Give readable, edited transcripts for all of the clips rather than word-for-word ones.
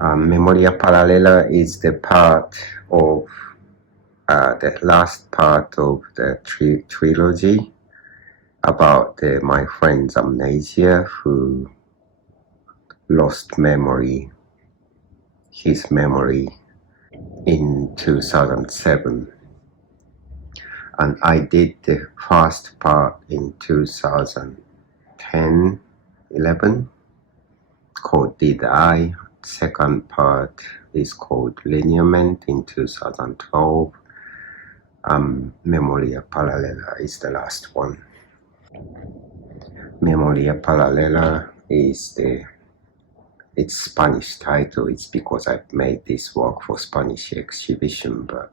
Memoria Paralela is the part of the last part of the trilogy about my friend's amnesia who lost his memory in 2007. And I did the first part in 2010-11 called Did I? Second part is called Lineament in 2012. Memoria Paralela is the last one. Memoria Paralela is its Spanish title. It's because I've made this work for Spanish exhibition, but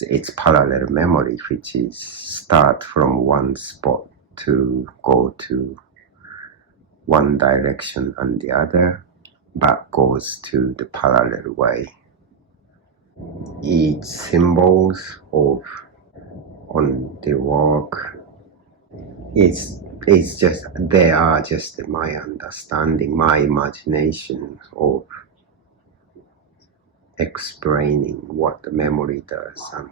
it's parallel memory, which is start from one spot to go to one direction and the other, but goes to the parallel way. Each symbols on the work it's just, they are just my understanding, my imagination of explaining what the memory does and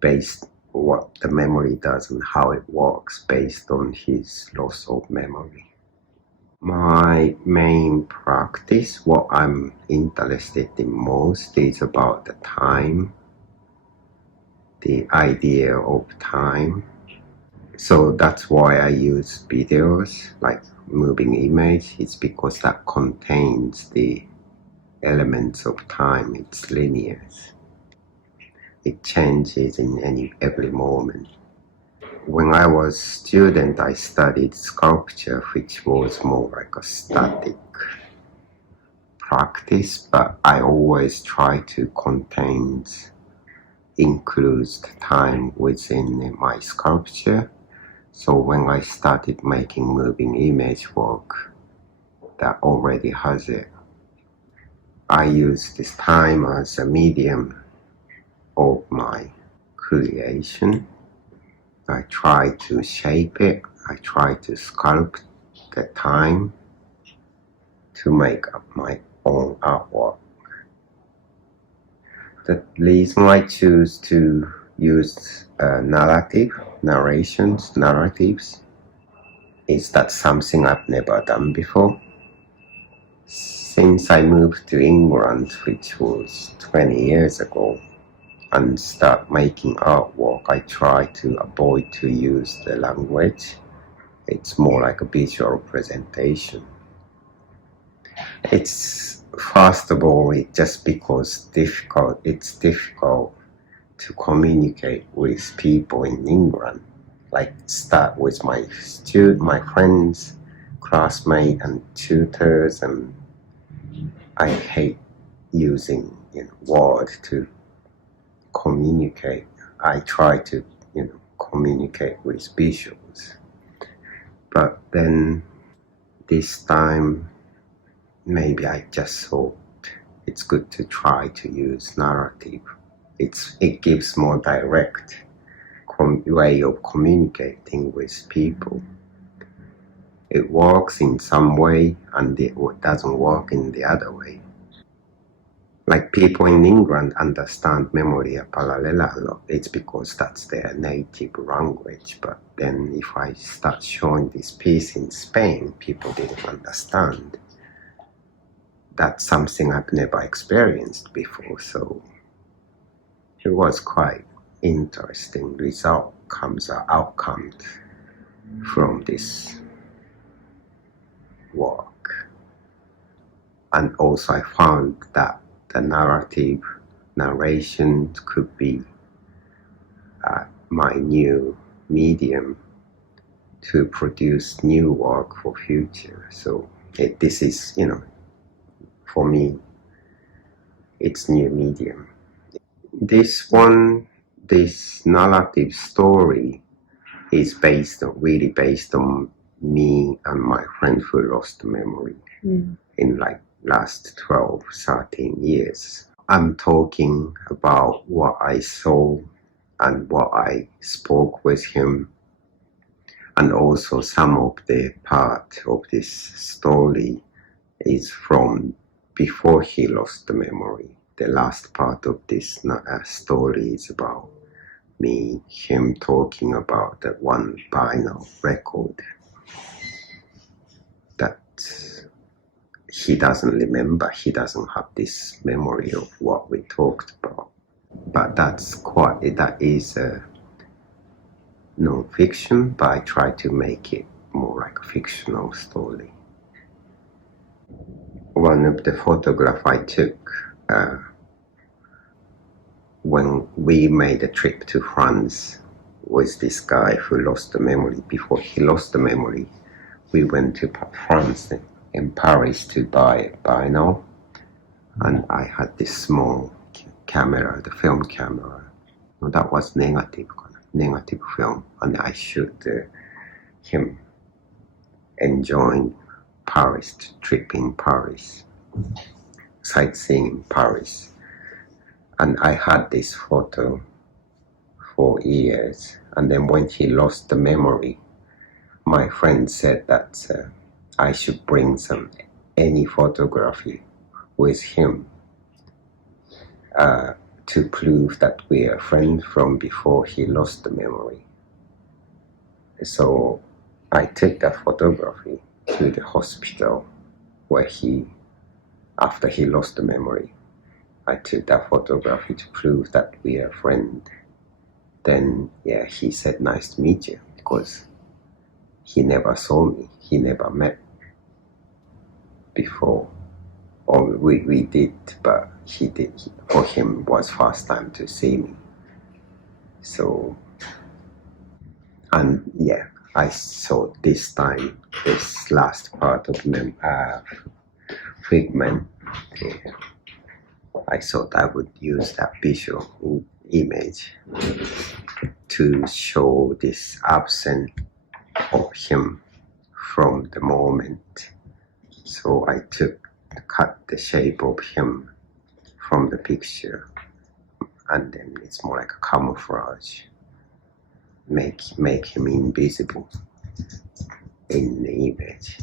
based what the memory does and how it works based on his loss of memory. My main practice, what I'm interested in most, is about the time, the idea of time. So that's why I use videos like moving image. It's because that contains the elements of time. It's linear. It changes in every moment. When I was a student, I studied sculpture, which was more like a static practice, but I always try to include time within my sculpture. So when I started making moving image work that already has it, I use this time as a medium of my creation. I try to shape it, I try to sculpt the time to make up my own artwork. The reason I choose to use narratives, is that something I've never done before. Since I moved to England, which was 20 years ago, and start making artwork, I try to avoid to use the language. It's more like a visual presentation. It's first of all, just because it's difficult to communicate with people in England. Like start with my friends, classmates and tutors, and I hate using words to communicate. I try to communicate with visuals. But then this time maybe I just thought it's good to try to use narrative. It gives more direct way of communicating with people. It works in some way and it doesn't work in the other way. Like people in England understand Memoria Paralela a lot. It's because that's their native language. But then if I start showing this piece in Spain, people didn't understand. That's something I've never experienced before. So it was quite interesting outcomes from this work. And also I found that the narration could be my new medium to produce new work for future. So this is, for me, it's new medium. This narrative story is really based on me and my friend who lost memory in like last 12, 13 years. I'm talking about what I saw and what I spoke with him, and also some of the part of this story is from before he lost the memory. The last part of this story is about him talking about that one vinyl record that he doesn't remember. He doesn't have this memory of what we talked about. But that is non-fiction, but I try to make it more like a fictional story. One of the photographs I took when we made a trip to France with this guy who lost the memory. Before he lost the memory, we went to France in Paris to buy vinyl, and I had this small camera, the film camera. No, that was negative film, and I shot him enjoying Paris, trip in Paris, sightseeing in Paris. And I had this photo for years, and then when he lost the memory, my friend said that I should bring any photography with him to prove that we are friends from before he lost the memory. So I took that photography to the hospital where after he lost the memory, I took that photography to prove that we are friends. Then, he said, "Nice to meet you," because he never saw me, he never met before. Or we did, but for him was first time to see me. So, and I saw this time, this last part of Figment. I thought I would use that visual image to show this absence of him from the moment. So I cut the shape of him from the picture, and then it's more like a camouflage. Make him invisible in the image.